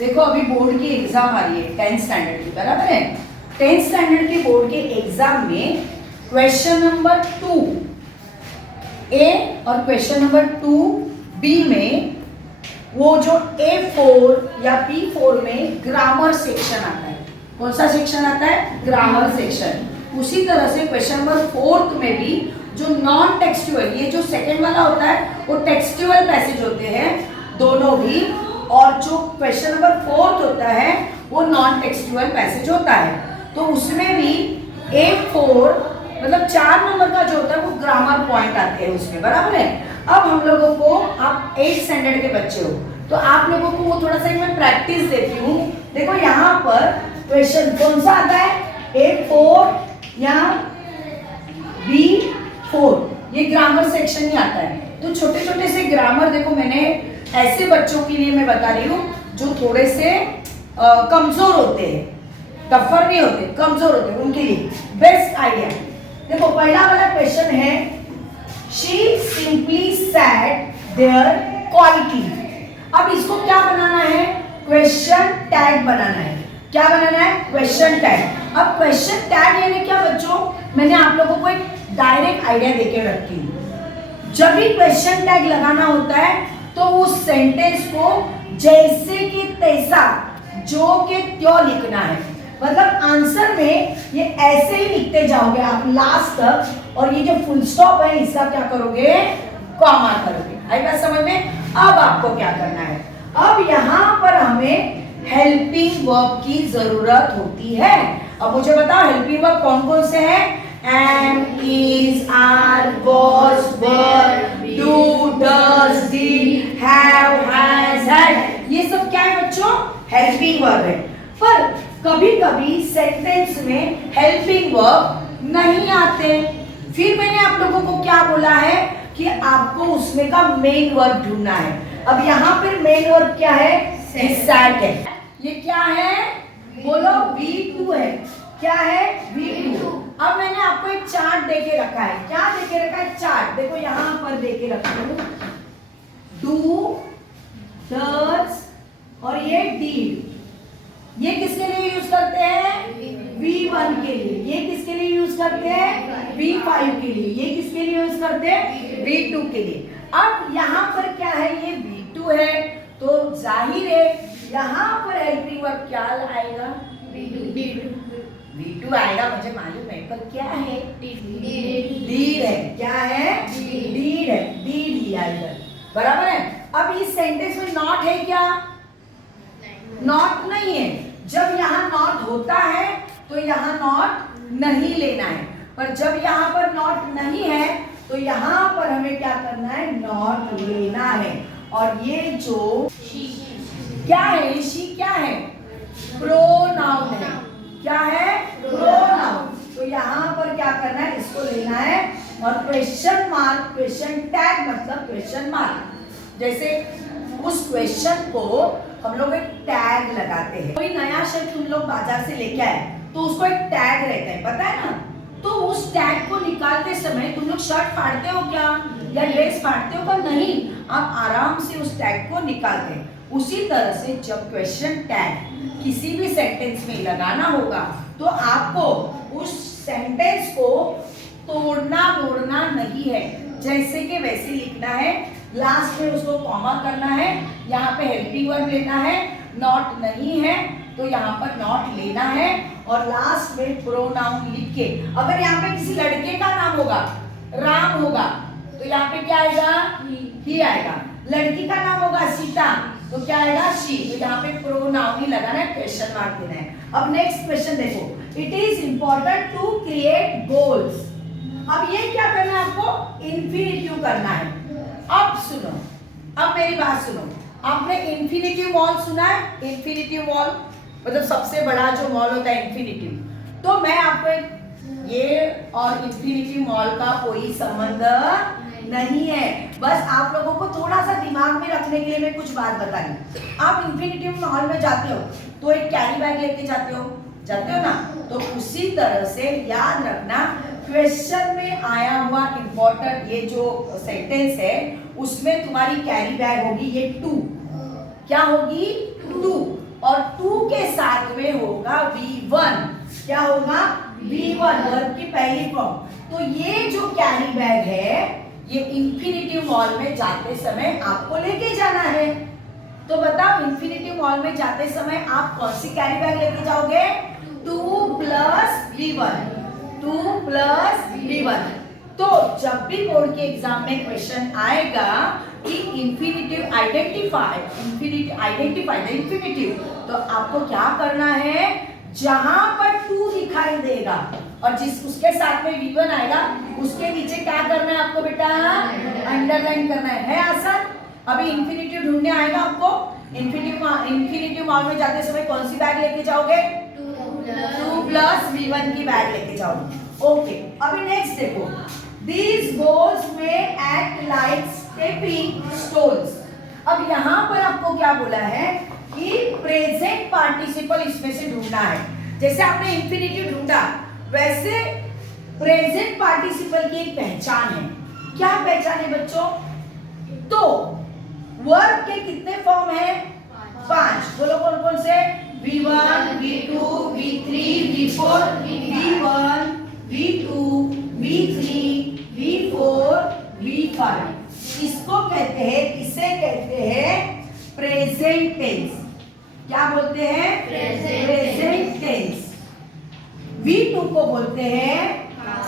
देखो अभी बोर्ड की एग्जाम आ रही है 10th स्टैंडर्ड की, बराबर है। 10th स्टैंडर्ड के बोर्ड के एग्जाम में क्वेश्चन नंबर 2 ए और क्वेश्चन नंबर 2 बी में वो जो A4 या B4 में ग्रामर सेक्शन आता है। कौन सा सेक्शन आता है? Grammar section. उसी तरह से क्वेश्चन नंबर 4 में भी जो नॉन टेक्सचुअल, ये जो सेकंड वाला होता है वो टेक्सचुअल पैसेज होते हैं दोनों भी, और जो क्वेश्चन नंबर 4 होता है वो नॉन टेक्सचुअल पैसेज होता है। तो उसमें भी A4 मतलब 4 नंबर का जो होता है वो ग्रामर पॉइंट आते हैं उसमें, बराबर है। अब हम लोगों को, आप 8th स्टैंडर्ड के बच्चे हो तो आप लोगों को वो थोड़ा सा मैं प्रैक्टिस देती हूँ। देखो यहाँ पर क्वेश्चन कौन सा आता है? A4 या B4, ये ग्रामर सेक्शन ही आता है। तो छोटे छोटे से ग्रामर देखो, मैंने ऐसे बच्चों के लिए मैं बता रही हूँ जो थोड़े से कमजोर होते हैं, टफर नहीं होते, कमजोर होते हैं, उनके लिए बेस्ट आइडिया। देखो पहला वाला क्वेश्चन है, she simply sad there quality. अब इसको क्या बनाना है? क्वेश्चन टैग बनाना है। क्या बनाना है? Question tag. अब क्वेश्चन टैग यानी क्या बच्चों? मैंने आप लोगों को एक डायरेक्ट आइडिया देके रखती हूँ। जब भी क्वेश्चन टैग लगाना होता है तो उस सेंटेंस को जैसे कि तैसा, जो के त्यों लिखना है। मतलब आंसर में ये ऐसे ही लिखते जाओगे आप लास्ट तक, और ये जो फुल स्टॉप है इसका क्या करोगे? कॉमा करोगे। आई बात समझ में? अब आपको क्या करना है? अब यहाँ पर हमें हेल्पिंग वर्ब की जरूरत होती है। अब मुझे बताओ हेल्पिंग वर्ब कौन कौन से हैं? am, is, are, was, were, do, does, did, have, has, had, ये सब क्या है बच्चों? हेल्पिंग वर्ब है। पर कभी कभी सेंटेंस में हेल्पिंग वर्ब नहीं आते, फिर मैंने आप लोगों को क्या बोला है कि आपको उसमें का मेन वर्ब ढूंढना है। अब यहाँ पर मेन वर्ब क्या है? सैड है। ये क्या है? बोलो V2 है। क्या है? V2। अब मैंने आपको एक चार्ट देके रखा है। क्या देके रखा है? चार्ट। देखो यहाँ पर देके रखा हूँ, डू, डज और ये डीड। ये किसके लिए यूज करते हैं? V1 के लिए। ये किसके लिए यूज करते हैं? V5 के लिए। ये किसके लिए यूज करते हैं? V2 के लिए। अब यहाँ पर क्या है? ये V2 है, तो जाहिर है यहाँ पर हेल्पिंग वर्ब क्या आएगा? V2 आएगा, मुझे मालूम है, पर क्या है? डीड है। क्या है? डीड है। डीड ही आएगा, बराबर है। अब इस सेंटेंस में नॉट है क्या? नॉट नहीं है। जब यहाँ नॉट होता है तो यहाँ नॉट नहीं लेना है, पर जब यहाँ पर नॉट नहीं है तो यहाँ पर हमें क्या करना है? नॉट लेना है। और ये जो क्या है? शी क्या है? प्रोनाउन है। क्या है? प्रोनाउन। तो यहाँ पर क्या करना है? इसको लेना है। और क्वेश्चन मार्क, क्वेश्चन टैग मतलब क्वेश्चन मार्क। जैसे उस क्वेश्चन को हम लोग एक टैग लगाते हैं। कोई नया शर्ट तुम लोग बाजार से लेके आए तो उसको एक टैग रहता है, पता है ना? तो उस टैग को निकालते समय तुम लोग शर्ट फाड़ते हो क्या, या ड्रेस फाड़ते हो क्या? नहीं, आप आराम से उस टैग को निकालते हैं। उसी तरह से जब क्वेश्चन टैग किसी भी सेंटेंस में लगाना होगा तो आपको उस सेंटेंस को तोड़ना मोड़ना नहीं है, जैसे कि वैसे लिखना है। लास्ट में उसको कॉमा करना है, यहाँ पे हेल्पिंग वर्ब लेना है, नॉट नहीं है तो यहाँ पर नॉट लेना है, और लास्ट में प्रोनाउन लिख के, अगर यहाँ पे किसी लड़के का नाम होगा, राम होगा, तो यहाँ पे क्या आएगा? ही आएगा। लड़की का नाम होगा सीता, तो क्या आएगा? शी। तो यहाँ पे प्रोनाउन ही लगाना है, क्वेश्चन मार्क देना है। अब नेक्स्ट क्वेश्चन देखो, it is important to create goals. अब ये क्या करना है आपको? इंफिनिटिव करना है। अब सुनो, अब मेरी बात सुनो। आपने इंफिनिटिव मॉल सुना है? इंफिनिटिव मॉल मतलब सबसे बड़ा जो मॉल होता है इंफिनिटिव। तो मैं आपको ये और इंफिनिटिव मॉल का कोई संबंध नहीं है, बस आप लोगों को थोड़ा सा दिमाग में रखने के लिए मैं कुछ बात बता रही। आप इंफिनिटिव मॉल में जाते हो तो एक कैरी बैग लेके जाते हो ना? तो उसी तरह से याद रखना, क्वेश्चन में आया हुआ इंपॉर्टेंट ये जो सेंटेंस है उसमें तुम्हारी कैरी बैग होगी ये टू। क्या होगी? टू। होगा V1। क्या होगा? V1 वर्ब की पहली फॉर्म। तो ये जो कैरी बैग है ये इंफिनिटिव मॉल में जाते समय आपको लेके जाना है। तो बताओ इंफिनिटिव मॉल में जाते समय आप कौन सी कैरी बैग लेके जाओगे? 2 + V1। 2 + V1। तो जब भी बोर्ड के एग्जाम में क्वेश्चन आएगा कि इंफिनिटिव आइडेंटिफाई द इंफिनिटिव, तो आपको क्या करना है? जहां पर 2 दिखाई देगा और जिस उसके साथ में V1 आएगा उसके नीचे क्या करना है आपको बेटा? अंडरलाइन करना है आसान। अभी इंफिनिटिव ढूंढने आएगा आपको। इंफिनिटिव मॉल में जाते समय कौन सी बैग लेके जाओगे? 2 + V1 की बैग लेके जाओगे। ओके, अभी नेक्स्ट देखो, these balls may act like stepping stones। अब यहाँ पर आपको क्या बोला है कि प्रेजेंट पार्टिसिपल इसमें से ढूंढना है। जैसे आपने इंफिनिटिव ढूंढा वैसे प्रेजेंट पार्टिसिपल की एक पहचान है। क्या पहचान है बच्चों? तो वर्ब के कितने फॉर्म है? 5। बोलो कौन कौन से? V1, V2, V3, V4, V1, V2, V3, V4, V5। इसको कहते हैं, इसे कहते हैं प्रेजेंट टेंस। क्या बोलते हैं? Present tense. V2 को बोलते हैं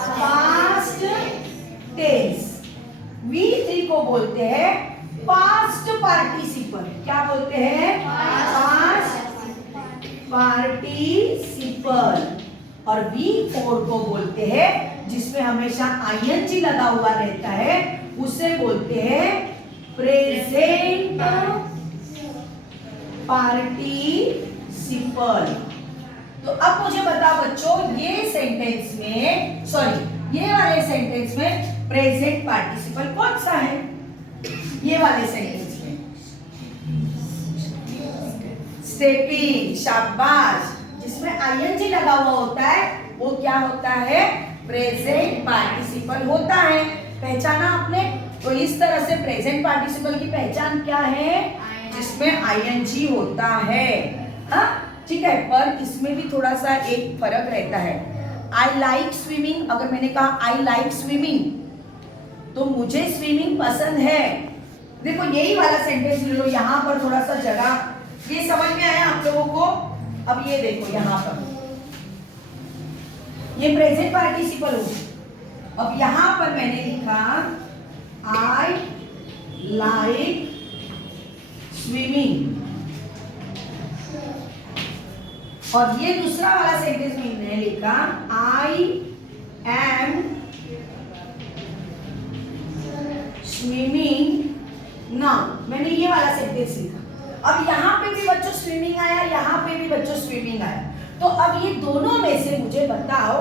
पास्ट टेंस। V3 को बोलते हैं पास्ट पार्टिसिपल। क्या बोलते हैं? Past participle. और V4 को बोलते हैं जिसमें हमेशा ING लगा हुआ रहता है, उसे बोलते हैं प्रेजेंट पार्टिसिपल। तो अब मुझे बताओ बच्चों, ये सेंटेंस में, सॉरी ये वाले सेंटेंस में प्रेजेंट पार्टिसिपल कौन सा है? ये वाले सेंटेंस में स्टेपिंग, शाबाश। जिसमें ING लगा हुआ होता है वो क्या होता है? प्रेजेंट पार्टिसिपल होता है। पहचाना आपने? तो इस तरह से प्रेजेंट पार्टिसिपल की पहचान क्या है? जिसमें ING होता है। हाँ ठीक है, पर इसमें भी थोड़ा सा एक फर्क रहता है। आई लाइक स्विमिंग, अगर मैंने कहा आई लाइक स्विमिंग तो मुझे स्विमिंग पसंद है। देखो यही वाला सेंटेंस ले लो, यहाँ पर थोड़ा सा जगह, ये समझ में आया आप लोगों को? अब ये देखो यहाँ पर ये प्रेजेंट पार्टिसिपल हो। अब यहाँ पर मैंने लिखा आई लाइक स्विमिंग, और ये दूसरा वाला सेंटेंस मैंने लिखा आई एम स्विमिंग नाउ। मैंने ये वाला सेंटेंस लिखा। अब यहाँ पे भी बच्चों स्विमिंग आया, यहाँ पे भी बच्चों स्विमिंग आया। तो अब ये दोनों में से मुझे बताओ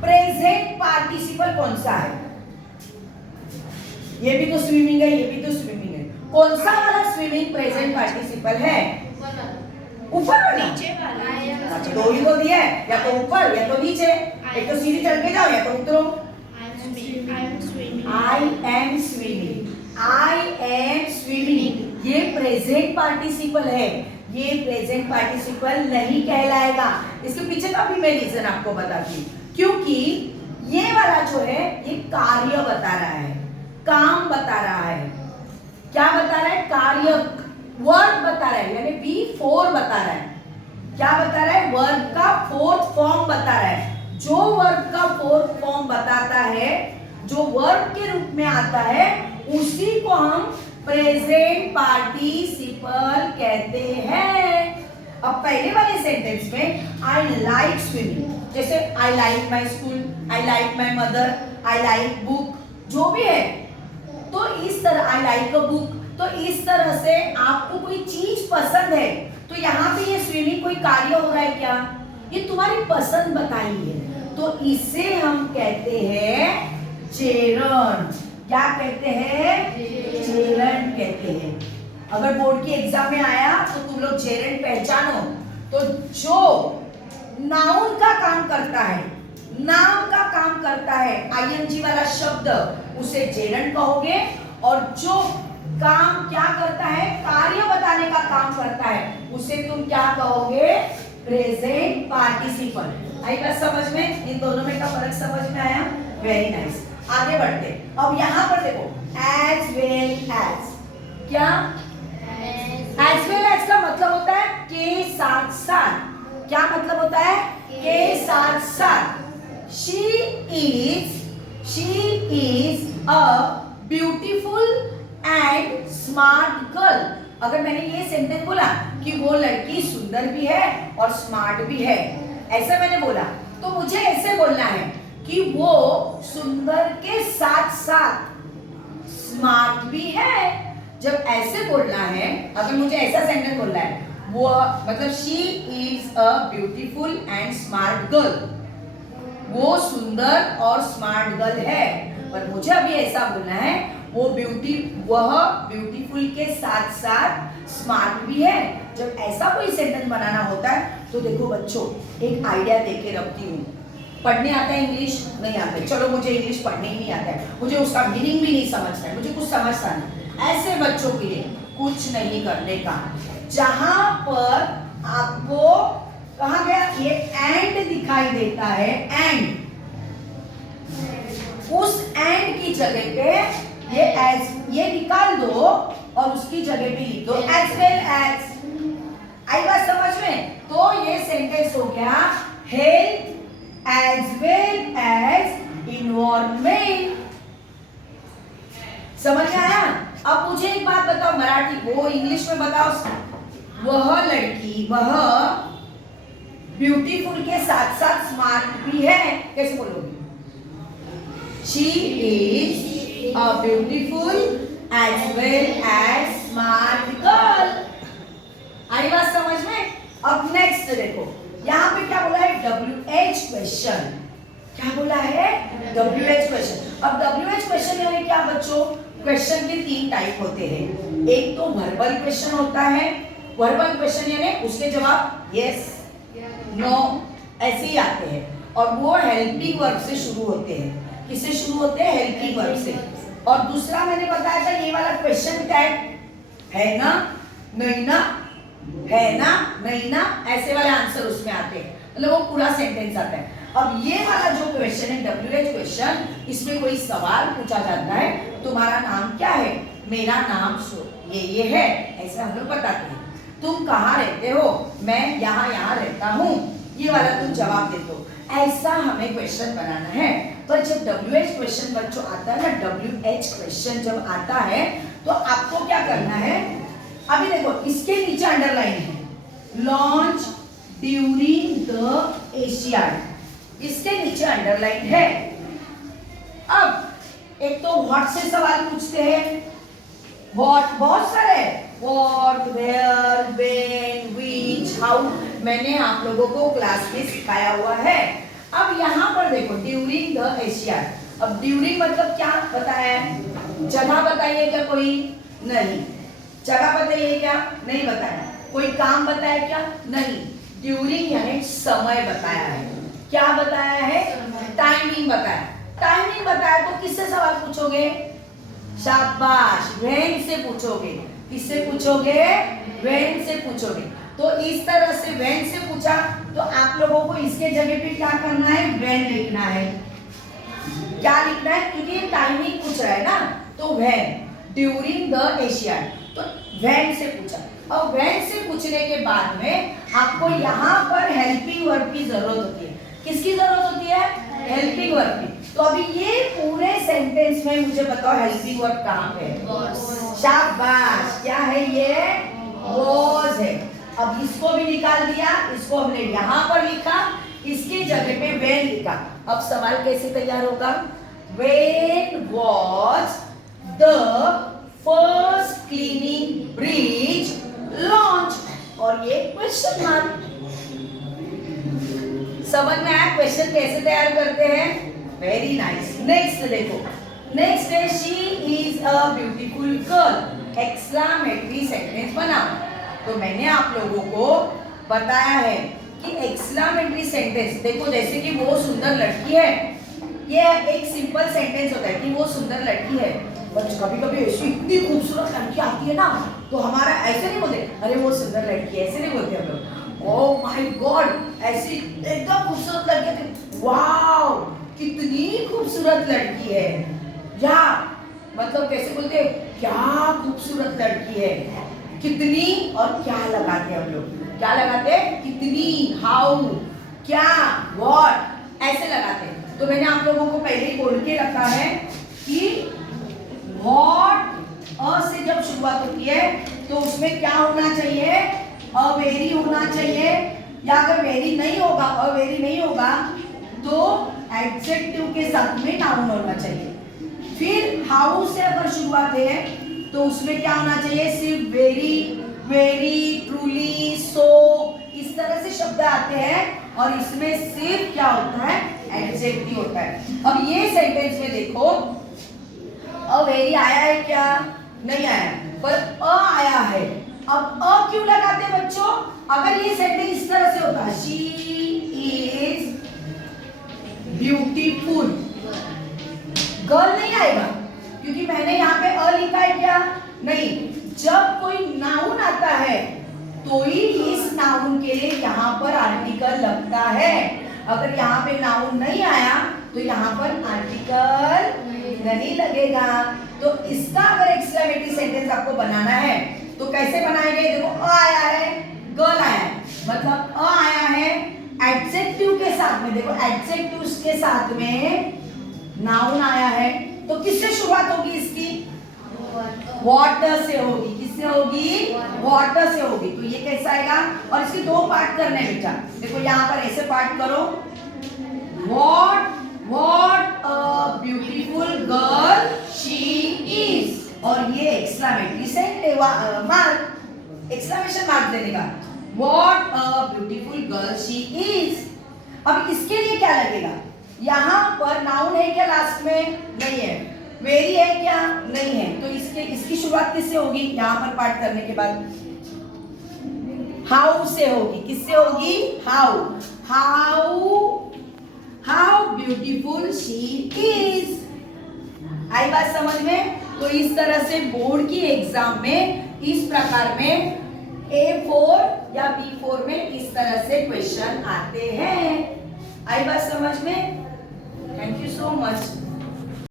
प्रेजेंट पार्टिसिपल कौन सा है? ये भी तो स्विमिंग है, ये भी तो स्विमिंग है। कौन सा वाला स्विमिंग प्रेजेंट पार्टिसिपल है? ऊपर वाला, नीचे वाला। अच्छा, दो ही तो दिया है, या तो ऊपर या तो नीचे। एक तो सीढ़ी चढ़ के जाओ या तो उतरो। I am swimming, I am swimming, ये प्रेजेंट पार्टिसिपल है। ये प्रेजेंट पार्टिसिपल नहीं कहलाएगा। इसके पीछे का भी मैं रीजन आपको बताती हूँ। क्योंकि ये वाला जो है ये कार्य बता रहा है, काम बता रहा है। क्या बता रहा है? कार्य, वर्ब बता रहा है, यानी V4 बता रहा है। क्या बता रहा है? वर्ब का 4th फॉर्म बता रहा है। जो वर्ब का 4th फॉर्म बताता है, जो वर्ब के रूप में आता है, उसी को हम प्रेजेंट पार्टिसिपल कहते हैं। अब पहले वाले सेंटेंस में आई लाइक स्विमिंग, जैसे I like my school, I like my mother, I like book, जो भी है, तो इस तरह आई लाइक अ बुक, तो इस तरह से आपको कोई चीज पसंद है, तो यहाँ पे ये स्विमिंग कोई कार्य हो रहा है क्या? ये तुम्हारी पसंद बताई है, तो इसे हम कहते हैं चेरन। क्या कहते हैं? चेरन कहते हैं। अगर बोर्ड की एग्जाम में आया तो तुम लोग चेरन पहचानो। तो जो नाउन का काम करता है, नाम का काम करता है, ING वाला शब्द, उसे चेरन कहोगे। और जो काम क्या करता है, कार्य बताने का काम करता है, उसे तुम क्या कहोगे? Present participle. आई बात समझ में? इन दोनों में का फर्क समझ में आया? Very nice. आगे बढ़ते। अब यहाँ पर देखो एज वेल एज, क्या एज वेल एज का मतलब होता है के साथ साथ। क्या मतलब होता है? के साथ साथ। She is a beautiful and smart girl. अगर मैंने ये सेंटेंस बोला कि वो लड़की सुंदर भी है और स्मार्ट भी है, ऐसा मैंने बोला, तो मुझे ऐसे बोलना है कि वो सुंदर के साथ साथ स्मार्ट भी है। जब ऐसे बोलना है, अगर मुझे ऐसा सेंटेंस बोलना है, वो मतलब she is a beautiful and smart girl, वो सुंदर और स्मार्ट गर्ल है, पर मुझे अभी ऐसा बोलना है वह ब्यूटीफुल के साथ साथ स्मार्ट भी है। जब ऐसा कोई सेंटेंस बनाना होता है तो देखो बच्चों, एक आइडिया देके रखती हूँ। पढ़ने आता है इंग्लिश? नहीं आता है। चलो मुझे इंग्लिश पढ़ने ही नहीं आता है, मुझे उसका मीनिंग भी नहीं समझता है, मुझे कुछ समझता नहीं। ऐसे बच्चों के लिए कुछ नहीं करने का। जहां पर आपको कहा गया ये एंड दिखाई देता है, एंड, उस एंड की जगह पे ये निकाल दो और उसकी जगह पे लिख दो एज वेल एज। आई बात समझ में? तो ये सेंटेंस हो गया health as well as environment. समझ में आया? अब मुझे एक बात बताओ, मराठी, वो इंग्लिश में बताओ। वह लड़की, वह ब्यूटीफुल के साथ साथ स्मार्ट भी है, कैसे बोलोगे? She is a beautiful as well as smart girl। आई बात समझ में? अब नेक्स्ट देखो, यहाँ पे क्या बोला है? WH question. क्या बोला है? WH question. अब WH क्वेश्चन यानी क्या बच्चों? क्वेश्चन के 3 टाइप होते हैं। एक तो वर्बल क्वेश्चन होता है। वर्बल क्वेश्चन यानी उसके जवाब यस, नो ऐसे ही आते हैं, और वो हेल्पिंग वर्ब से शुरू होते हैं। किससे शुरू होते हैं? हेल्पिंग वर्ब से। और दूसरा मैंने बताया था ये वाला क्वेश्चन टैग, है ना, नहीं ना, है ना, नहीं ना, ऐसे वाले आंसर उसमें आते हैं, मतलब वो पूरा सेंटेंस आता है। अब ये वाला जो क्वेश्चन है WH क्वेश्चन, इसमें कोई सवाल पूछा जाता है, तुम्हारा नाम क्या है? मेरा नाम ये है, ऐसे हम लोग बताते हैं। तुम कहाँ रहते हो? मैं यहाँ रहता हूँ, ये वाला तुम जवाब दे दो। ऐसा हमें क्वेश्चन बनाना है। पर जब WH क्वेश्चन बच्चों आता है ना, WH क्वेश्चन जब आता है तो आपको क्या करना है? अभी देखो इसके नीचे अंडरलाइन है, लॉन्च ड्यूरिंग द एशियाड, इसके नीचे अंडरलाइन है। अब एक तो व्हाट से सवाल पूछते हैं, व्हाट बहुत सारे, what, where, when, which, how, मैंने आप लोगों को क्लास में सिखाया हुआ है। अब यहाँ पर देखो ड्यूरिंग द एशियाड। अब ड्यूरिंग मतलब क्या बताया है? जगह बताइए क्या कोई? नहीं। जगह बताइए क्या? नहीं बताया। कोई काम बताया क्या? नहीं। ड्यूरिंग यानी समय बताया है। क्या बताया है? टाइमिंग बताया। टाइमिंग बताया तो किससे सवाल पूछोगे? शाबाश, व्हेन से पूछोगे। किससे पूछोगे? व्हेन से पूछोगे। तो इस तरह से व्हेन से पूछा तो आप लोगों को इसके जगह पे क्या करना है? व्हेन लिखना है। क्या लिखना है? क्योंकि टाइमिंग पूछ रहा है ना, तो व्हेन, ड्यूरिंग द एशियाड, तो व्हेन से पूछा। और व्हेन से पूछने के बाद में आपको यहाँ पर हेल्पिंग वर्ब की जरूरत होती है। किसकी जरूरत होती है? हेल्पिंग वर्ब की। तो अभी ये पूरे सेंटेंस में मुझे बताओ हेल्पिंग वर्ब कहाँ पे है? शाबाश, क्या है ये? वॉज है। अब इसको भी निकाल दिया, इसको हमने यहाँ पर लिखा, इसकी जगह पे व्हेन लिखा। अब सवाल कैसे तैयार होगा? When was the first cleaning bridge launch, और ये क्वेश्चन मार्क। समझ में आया क्वेश्चन कैसे तैयार करते हैं? Very nice. नेक्स्ट देखो, नेक्स्ट है she is a beautiful girl, exclamatory sentence बनाओ। तो मैंने आप लोगों को बताया है कि एक्सक्लेमेटरी सेंटेंस देखो, जैसे कि वो सुंदर लड़की है, ये एक सिंपल सेंटेंस होता है कि वो सुंदर लड़की है। पर कभी कभी ऐसी इतनी खूबसूरत लड़की आती है ना, तो हमारा ऐसे नहीं बोलते अरे वो सुंदर लड़की है, ऐसे नहीं बोलते हम लोग। ओह माय गॉड, ऐसी एकदम खूबसूरत लड़की थी। वाओ, कितनी खूबसूरत लड़की है, या मतलब कैसे बोलते हैं, क्या खूबसूरत लड़की है, कितनी, और क्या लगाते हम लोग, क्या लगाते हैं, कितनी, हाउ, क्या, व्हाट, ऐसे लगाते हैं। तो मैंने आप लोगों को पहले ही बोल के रखा है कि व्हाट अ से जब शुरुआत होती है तो उसमें क्या होना चाहिए, अवेरी होना चाहिए, या अगर वेरी नहीं होगा, अवेरी नहीं होगा तो एडजेक्टिव के साथ में नाउन होना चाहिए। फिर हाउ से अगर शुरुआत है तो उसमें क्या होना चाहिए, सिर्फ वेरी, वेरी, ट्रूली, सो, इस तरह से शब्द आते हैं और इसमें सिर्फ क्या होता है, एडजेक्टिव होता है। अब ये सेंटेंस में देखो, अवेरी आया है क्या, नहीं आया, पर अ आया है। अब अ क्यों लगाते हैं बच्चों, अगर ये सेंटेंस इस तरह से होता, शी इज ब्यूटीफुल, गर्ल नहीं आएगा क्योंकि मैंने यहाँ पे अ लिखा है क्या, नहीं। जब कोई नाउन आता है तो ही इस नाउन के लिए यहाँ पर आर्टिकल लगता है। अगर यहाँ पे नाउन नहीं आया तो यहाँ पर आर्टिकल नहीं लगेगा। तो इसका अगर एक्सक्लेमेटरी सेंटेंस आपको बनाना है तो कैसे बनाएंगे, देखो अ आया है, गर्ल आया है, मतलब अ आया है एडजेक्टिव के साथ में, देखो एडजेक्टिव्स के साथ में नाउन आया है, तो किससे शुरुआत होगी इसकी, वाटर से होगी, किससे होगी, वाटर से होगी। तो ये कैसा आएगा, और इसके दो पार्ट करने हैं बेटा, देखो यहाँ पर ऐसे पार्ट करो, what a beautiful girl she is, और ये एक्सक्लेमेटरी से मार्क, एक्सक्लेमेशन मार्क देने का, what a beautiful girl she is. अब इसके लिए क्या लगेगा, यहाँ पर नाउन है क्या लास्ट में, नहीं है, वेरी है क्या, नहीं है, तो इसकी शुरुआत किससे होगी, यहाँ पर पार्ट करने के बाद हाउ से होगी, किससे होगी, हाउ ब्यूटीफुल शी इज। आई बात समझ में। तो इस तरह से बोर्ड की एग्जाम में इस प्रकार में A4 या B4 में इस तरह से क्वेश्चन आते हैं। आई बात समझ में। Thank you so much.